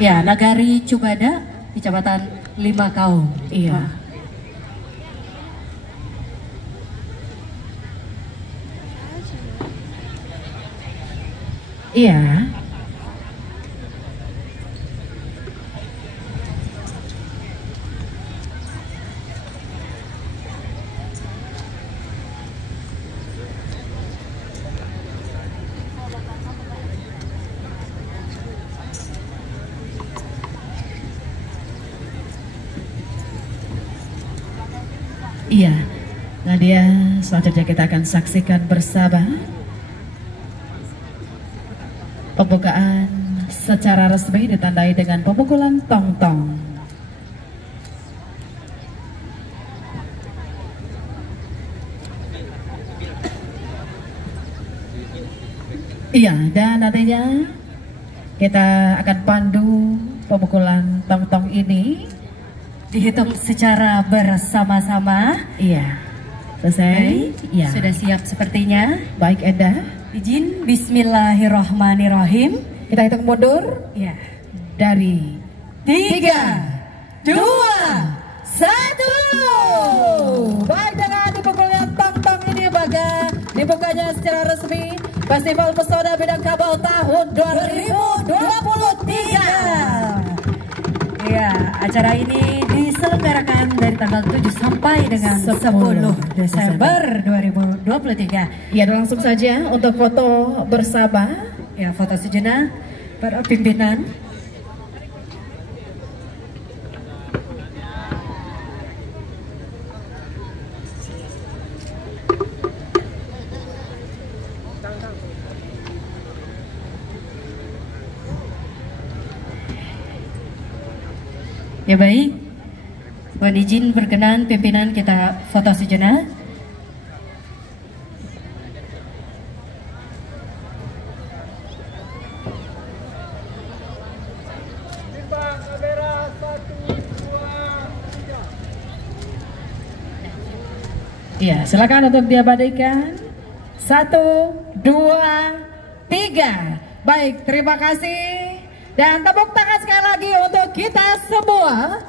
Ya, Nagari Cubada, Kecamatan Limakaum. Iya. Iya. Iya, Nadia, selanjutnya kita akan saksikan bersama pembukaan secara resmi ditandai dengan pemukulan tong-tong. Iya, dan nantinya kita akan pandu pemukulan tong-tong ini. Dihitung secara bersama-sama. Iya. Selesai? Iya. Sudah siap sepertinya. Baik, Enda. Izin Bismillahirrahmanirrahim. Kita hitung mundur. Ya. Dari 3, 2, 1. Baik, dengan dipukulnya tong-tong ini baga dibukanya secara resmi Festival Pesona Minangkabau tahun 2023. Ya, acara ini diselenggarakan dari tanggal 7 sampai dengan 10 Desember 2023. Ya, langsung saja untuk foto bersama. Ya, foto sejenak para pimpinan. Ya baik, mohon izin berkenan pimpinan kita foto sejenak. Iya, silakan untuk diabadikan. 1, 2, 3. Baik, terima kasih. Dan tepuk tangan sekali lagi untuk kita semua.